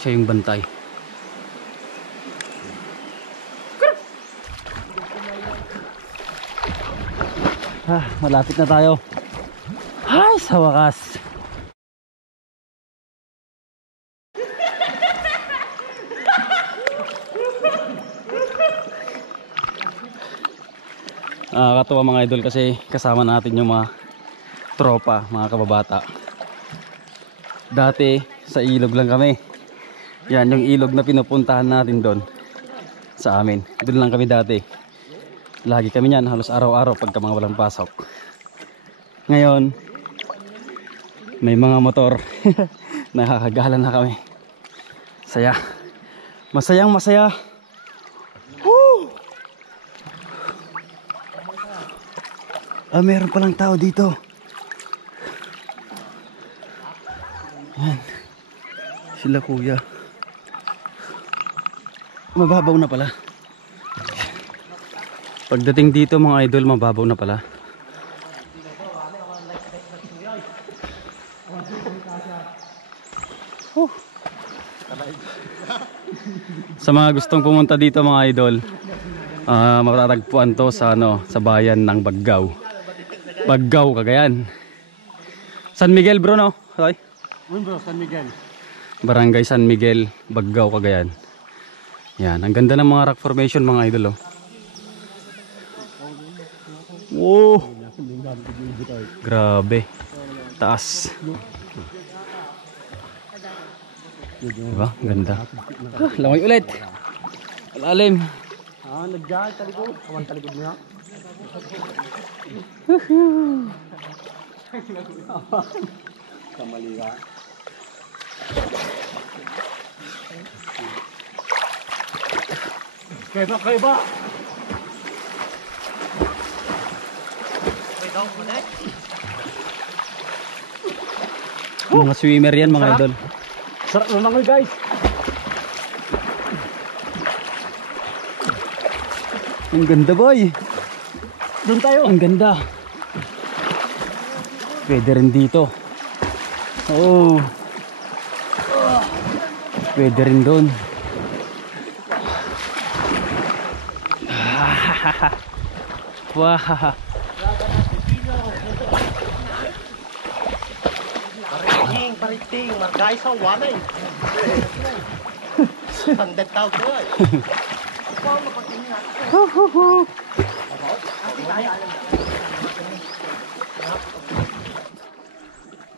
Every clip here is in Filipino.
Siya yung bantay. Malapit na tayo. Ay, sa wakas. Nakakatuwa mga idol kasi kasama natin yung mga tropa, mga kababata. Dati sa ilog lang kami. Yan yung ilog na pinupuntahan natin doon sa amin. Doon lang kami dati. Lagi kami yan, halos araw-araw pagka mga walang pasok. Ngayon may mga motor. Nakakagala na kami. Saya. Masayang masaya. Woo! Meron palang tao dito. Yan. Sila kuya. Mababaw na pala. Pagdating dito mga idol, mababaw na pala. Sa mga gustong pumunta dito mga idol, matatagpuan to sa sa bayan ng Baggaw. Baggaw, Cagayan. San Miguel bro, no? Okay. Bro, San Miguel. Barangay San Miguel, Baggaw, Cagayan. Yan, ang ganda ng mga rock formation mga idol, oh. Wow! Grabe. Taas. Diba? Ganda. Langoy ulit. Alalim. Nagdaan, talikod. Kawan talikod niya. Kamali ka. Kaya ba? Mga swimmer yan mga idol. Sarap na langoy guys. Ang ganda boy. Doon tayo. Ang ganda. Pwede rin dito. Oh. Pwede rin doon. Wah. Pariting, markay sa wanay. Sandet tao ko ay.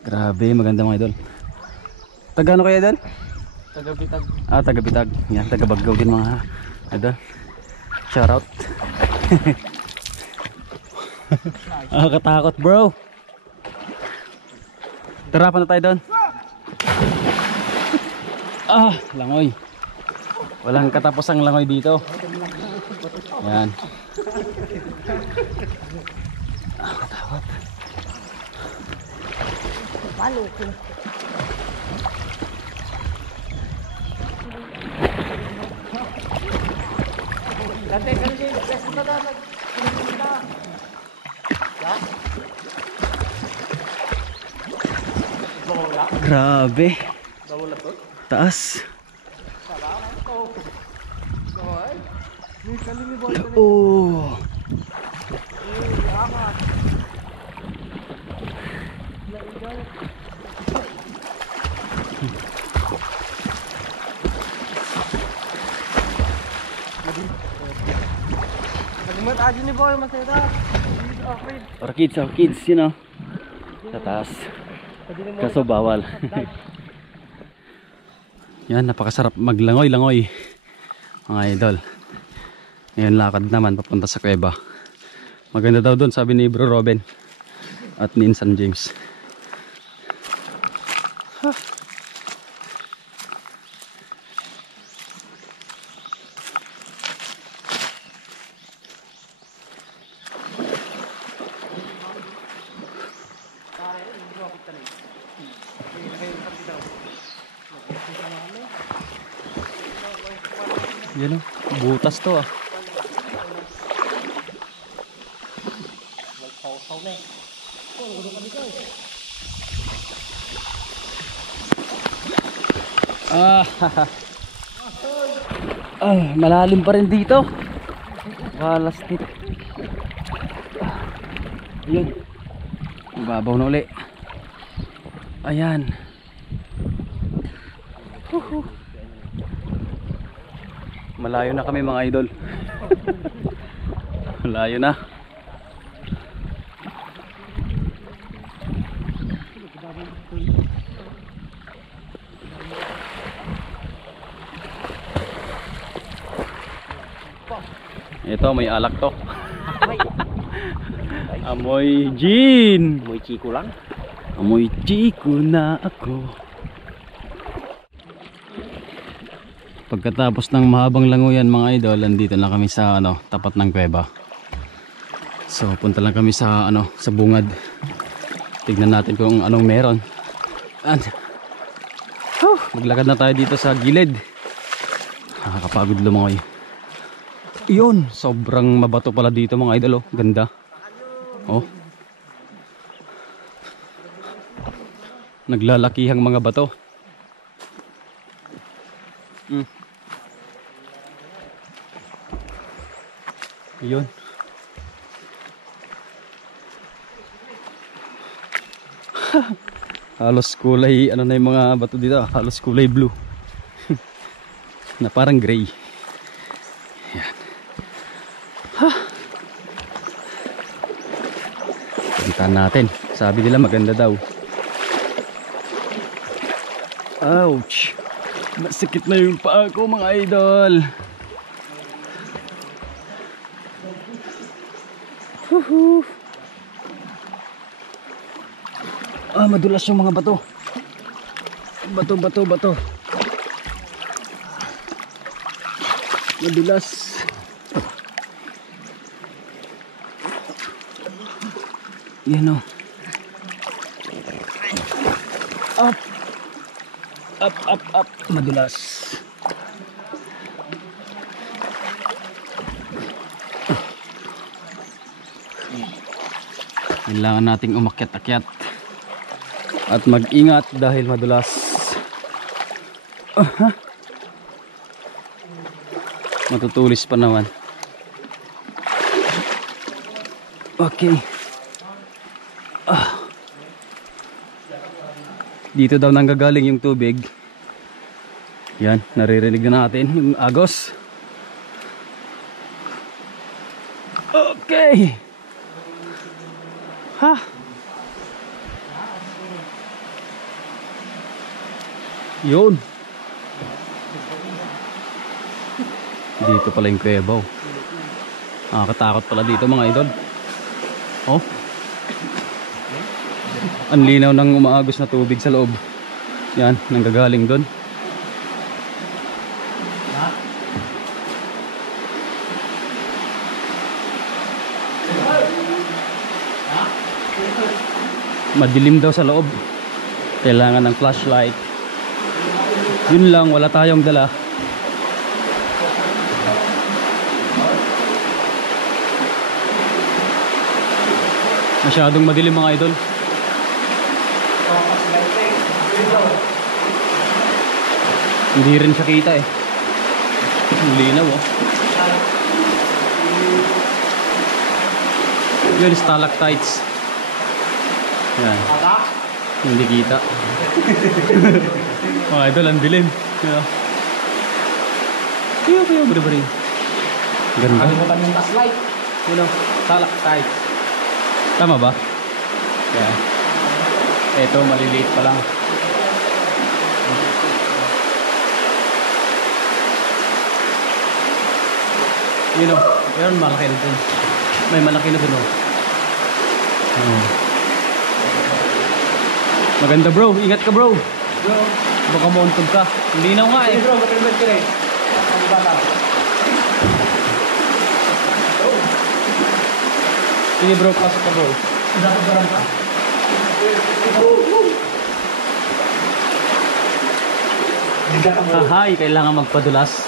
Grabe, maganda mga idol. Taga ano kayo idol? Taga Bitag. Taga Bitag. Yan, taga Baggaw din mga idol. Shout out. Katakot bro. Tara, pa na tayo doon. Langoy. Walang katapos ang langoy dito. Yan. Katakot. Palo ko. Dati kasi best na dapat. Grabe. Taas. Oh. Or kids, you know. Sa taas. Kaso bawal. Yan, napakasarap maglangoy-langoy mga idol. Ngayon lakad naman papunta sa kuweba. Maganda daw doon, sabi ni Bro Robin at ni Insan James. Yan o, butas to ah. Ah, malalim pa rin dito. Balastik. Ayun. Ibabaw na uli. Ayan. Malayo na kami mga idol. Malayo na. Ito may alak to. Amoy gin. Amoy chiko lang. Amoy chiko na ako. Pagkatapos ng mahabang langoyan mga idol, andito na kami sa tapat ng kuweba. So punta lang kami sa sa bungad. Tignan natin kung anong meron. And maglakad na tayo dito sa gilid. Nakakapagod lumangoy. Iyon, sobrang mabato pala dito mga idol, oh. Ganda. Oh. Naglalakihang mga bato. Iyon. Halos kulay, na yung mga bato dito, halos kulay blue. Na parang gray. Yan. Puntahan natin. Sabi nila maganda daw. Ouch! Masakit na yung paa ko mga idol. Madulas yung mga bato. Bato. Madulas. Yan o. Up. Madulas. Kailangan nating umakyat-akyat at mag-ingat dahil madulas. Matutulis pa naman. Okay. Dito daw nanggagaling yung tubig. Yan, naririnig na natin yung agos. Okay. Yun. Dito pala yung kuweba. Nakakatakot pala dito mga idol. Oh. Ang linaw ng umaagos na tubig sa loob. Yan, nanggagaling doon. Madilim daw sa loob. Kailangan ng flashlight. Yun lang, wala tayong dala. Masyadong madilim mga idol. Hindi rin siya kita eh. Ang linaw oh. Yun, stalactites. Yan. Hindi kita. Mga idol, ang dilim. Kuya, bari-bari. Ganda. Kalimutan yung flashlight. Yun o, stalactites. Tama ba? Yan. Ito, maliliit pa lang. Yun o, yun malaki na dun. May malaki na dun o. Maganda bro, ingat ka bro. Baka mauntog ka. Hindi na nga eh. Bro, mag-helmet ka rin. Ang bata. Sige bro, pasok ka bro. Dapat ka. Ahay, kailangan magpadulas.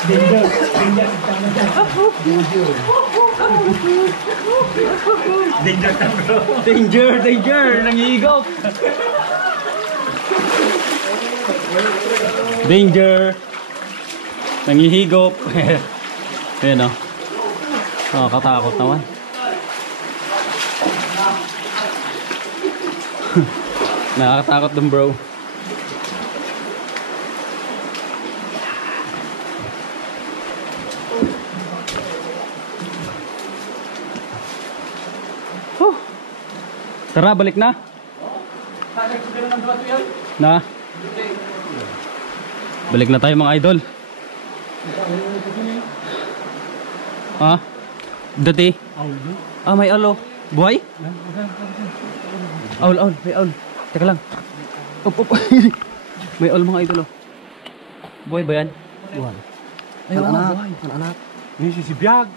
Danger. Danger ka bro. Danger! Nangihigop! Danger! Nangihigop! Ayan o. Nakakatakot naman. Nakakatakot dun bro. Tara, balik na. Na? Balik na tayo mga idol. Ha? Dati? Ah, may alo. Buhay? Aul, may aul. Teka lang. Up. May aul mga idol. Buhay ba yan? Buhay. Ay, anak. Ini si Biag.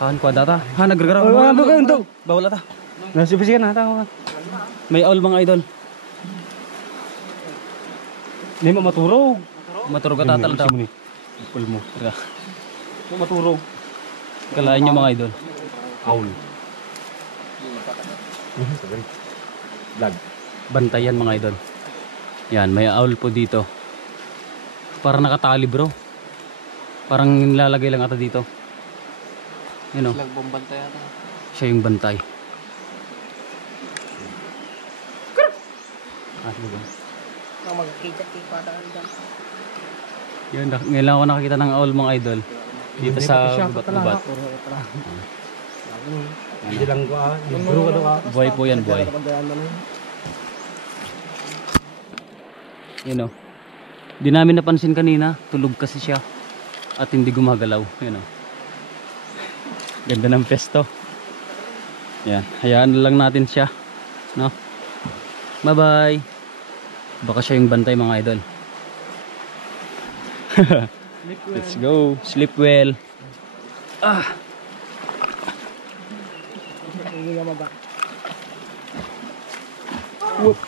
Han ko data. Ha, nagragara. Bawal ata. Nasibisikan na ata. May aul mga idol. Hindi mo maturog. Maturog ka tatal daw. Pul mo. Teka. Maturog. Kalain nyo mga idol. Aul. Lag. Bantayan mga idol. Yan, may aul po dito. Parang nakatali bro. Parang nilalagay lang ata dito. Yun o. Nagbambantay ata. Siya yung bantay. Diba? Magkikita-kita ata dyan. Yun, ngayon lang ako nakakita ng aul mga idol. Dito sa gubat-gubat. Hindi lang ko ah. Bro ka daw ah. Buhay po yan, buhay. Yun o. Di namin napansin kanina. Tulog kasi siya. At hindi gumagalaw. Yun o. Ganda ng pesto. Yan. Hayaan na lang natin siya. No? Bye bye. Baka siya yung bantay mga idol. Let's go. Sleep well. Ah. Whoop.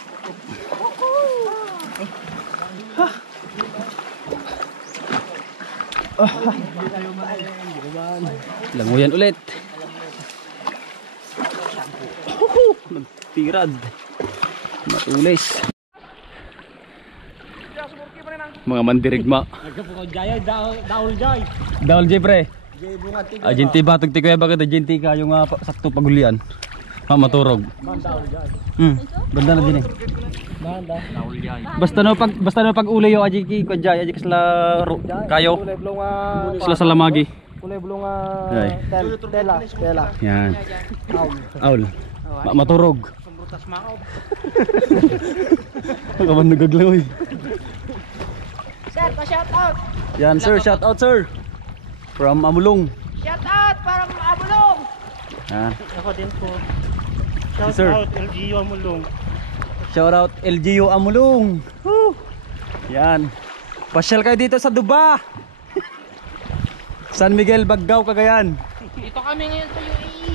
Langoyan ulit. Nagtirad. Matulis. Mga mandirigma. Daul jay pre. Agenti batog ti kuya bakit agenti ka yung sakto pagulian. Maturog. Banda na din eh. Basta no pag uli yo aji ki ko jay aji kasla kayo. Sila sa lamagi. Kulay bulong tela. Yan. Aul. Maturog. Sumrutas maob. Kaman nagaglaw eh. Sir, pa-shout out. Yan sir, shout out sir. From Amulong. Shout out para Amulong. Yan. Ako din po. Shout sir. Out LGU Amulong. Shout out LGU Amulong. Woo! Yan. Pasyal kayo dito sa Duba. San Miguel, Baggao, Cagayan. Dito kami ngayon sa UAE.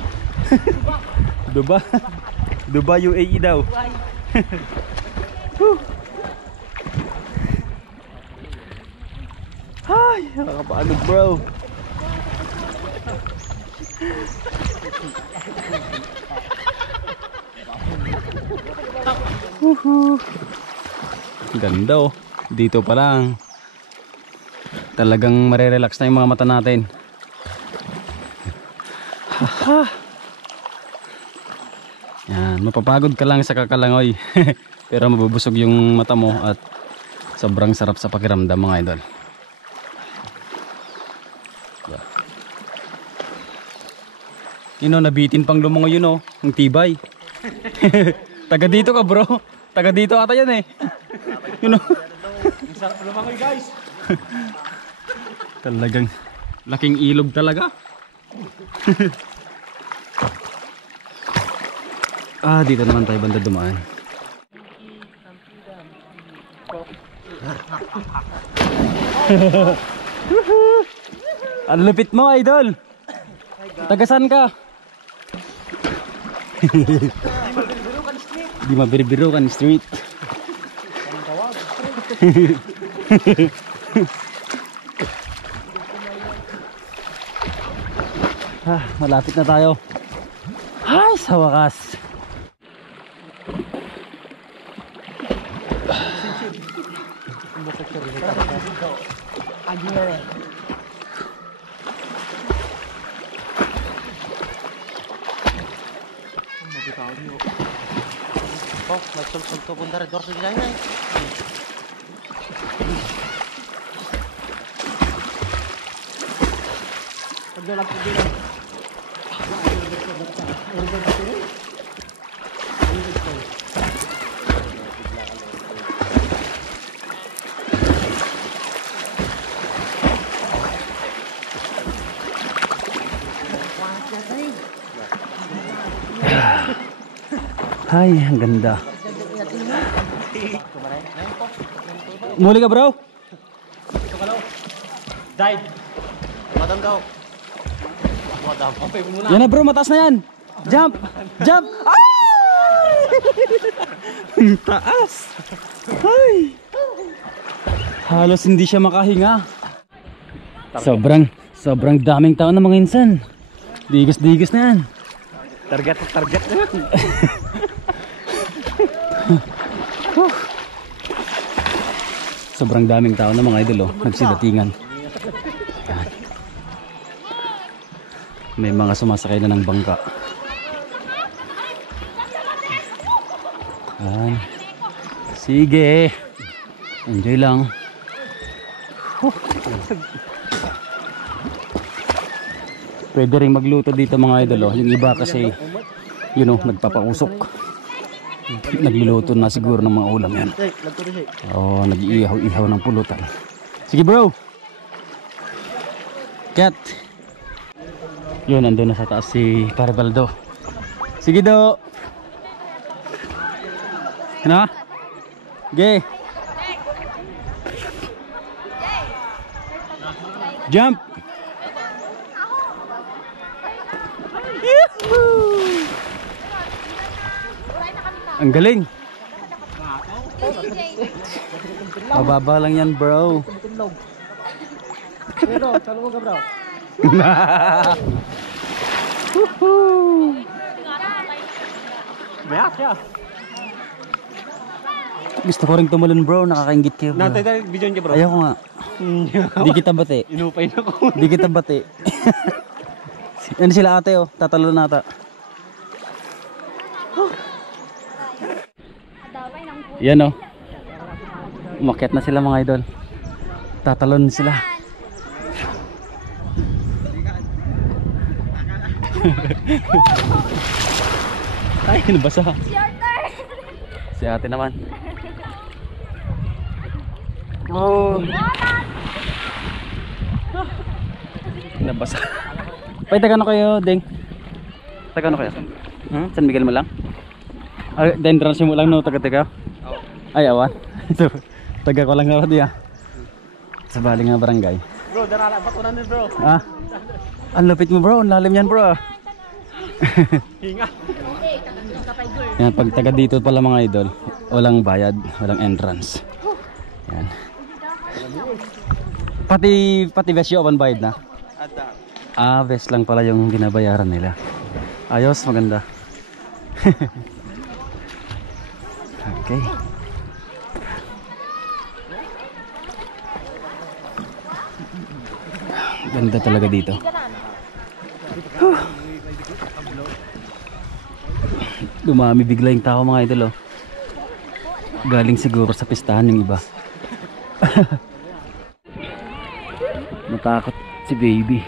Duba. Duba UAE daw. Ay, nakakapagod bro. Ganda oh. Dito pa lang talagang marerelax na yung mga mata natin. Yan, mapapagod ka lang sa kakalangoy. Pero mabubusog yung mata mo at sobrang sarap sa pakiramdam mga idol. Yun o, nabitin pang lumungo yun o. Ang tibay. Taga dito ka bro. Taga dito ata yan eh. Yun o. Ang sarap lumangoy guys. Talagang laking ilog talaga. Ah, dito naman tayo banda dumaan. Ang lupit mo idol. Tagasan ka? Di mabiro-biro kan street. Malapit na tayo. Ay, sa wakas. Magsulsul pun dari dor segala ini. Ay, ang ganda. Muli ka, bro? Dive. Madam daw. Madam. Okay muna. Yan na, bro, mataas na yan. Jump! Jump! Ay! Ang taas! Ay! Halos hindi siya makahinga. Sobrang daming tao na mga insan. Digis-digis na yan. Target na yan. Sobrang daming tao na mga idol, nagsidatingan. May mga sumasakay na ng bangka. Yan. Sige. Enjoy lang. Pwede rin magluto dito mga idol. Yung iba kasi nagpapausok. Nagluluto na siguro ng mga ulam yan. Oo, nag-iihaw-ihaw ng pulutan. Sige bro. Cat. Yun, nandun na sa taas si Parabaldo. Sige do. Ano? Ge. Jump. Yahoo! Ang galing. Mababa lang yan bro. Pero, talo ka bro. Mayak siya. Gusto ko rin tumalon bro, nakakaingit kayo bro. Natay tayo video niya bro. Ayaw ko nga. Di kita bati. Inupay na ko. Di kita bati. Yan sila ate oh, tatalo na ata. Yan oh. Umakyat na sila mga idol. Tatalon sila. Ay, nabasa. Si ate naman. Oh. Nabasa. Pay, taga kayo, Deng? Taga kayo? San Miguel mo lang? Ay, entrance mo lang no, taga-taga? Ay, awan. Taga ko lang nga diya. Sa Baling nga barangay. Bro, darala ba ko na bro? Ah? Ang lupit mo bro, ang lalim yan bro. Hinga. Yan, pag taga dito pala mga idol, walang bayad, walang entrance. Yan. Pati vesyo open bayad na? Ah, vest lang pala yung binabayaran nila. Ayos, maganda. Okay. Ganda talaga dito. Dumami bigla yung tao mga idol oh. Galing siguro sa pistahan yung iba. Natakot si baby.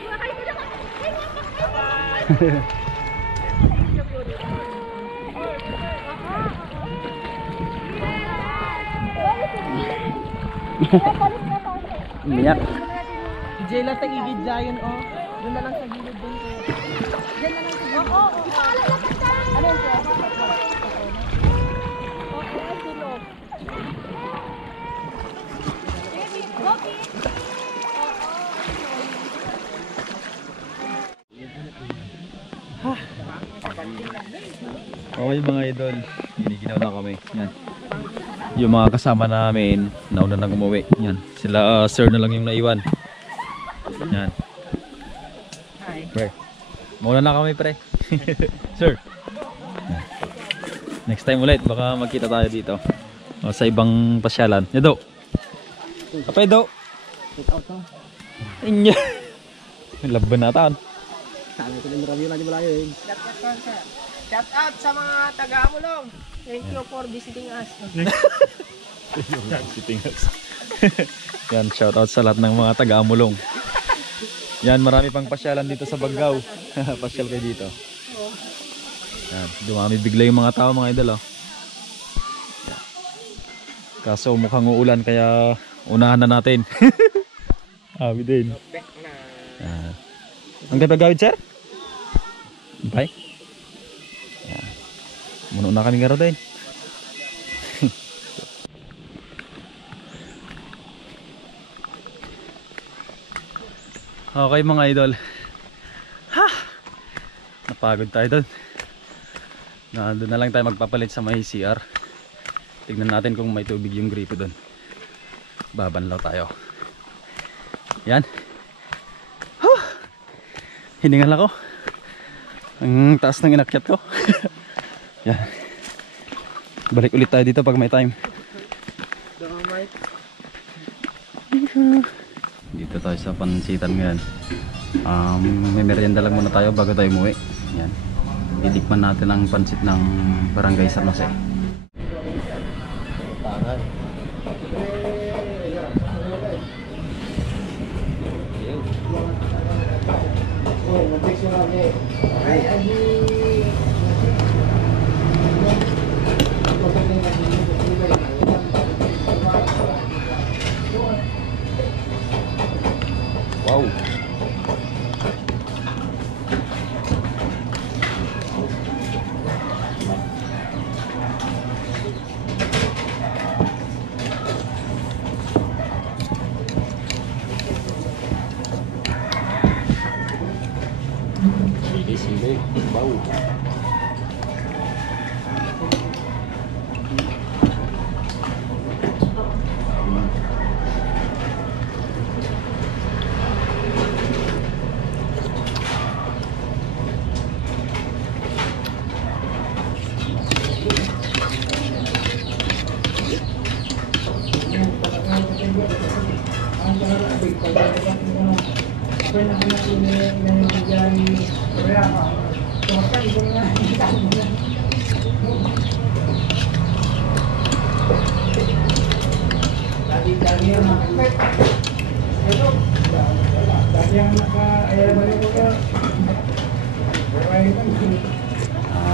Umiyak. Diyan lang sa gilid dyan, oh. Doon na lang sa gilid doon. Diyan na lang sa gilid. Oo, oo. Ano yun siya? Okay, ay tulog. Okay mga idol, giniginaw na kami. Yan. Yung mga kasama namin, nauna nang umuwi. Yan. Sila sir na lang yung naiwan. Yan. Hi. Mauna na kami pre. Sir. Next time ulit baka magkita tayo dito. O sa ibang pasyalan. Yado. Apay do. Inya. Laban na tan. Sabi ko ng review lang di malayo eh. Shout out sa mga taga-Amulong. Thank you for visiting us. Yan, shout out sa lahat ng mga taga-Amulong. Yan, marami pang pasyalan dito sa Baggao. Pasyal kayo dito. Yan, dumami bigla yung mga tao mga idol. Oh. Yan. Kaso mukhang uulan kaya unahan na natin. Abi din. Yan. Ang gagawin sir? Bye. Yan. Muna na kami nga din. Okay mga idol. Ha! Napagod tayo doon. Doon na lang tayo magpapalit sa may CR. Tignan natin kung may tubig yung gripo doon. Babanlaw tayo. Yan. Huh! Hiningal ako. Ang taas ng inakyat ko. Yan. Balik ulit tayo dito pag may time. Dito tayo sa pansitan ngayon. May merienda lang muna tayo bago tayo umuwi. Yan. Titikman natin ang pansit ng Barangay San Jose. Wow. Sili-sili, bau.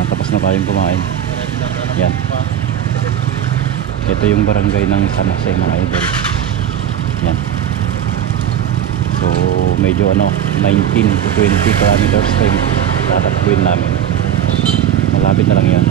Tapos na tayong kumain. Yan. Ito yung barangay ng San Jose mga idol. Yan. So medyo 19 to 20 kilometers tayo tatakbuhin namin. Malapit na lang yan.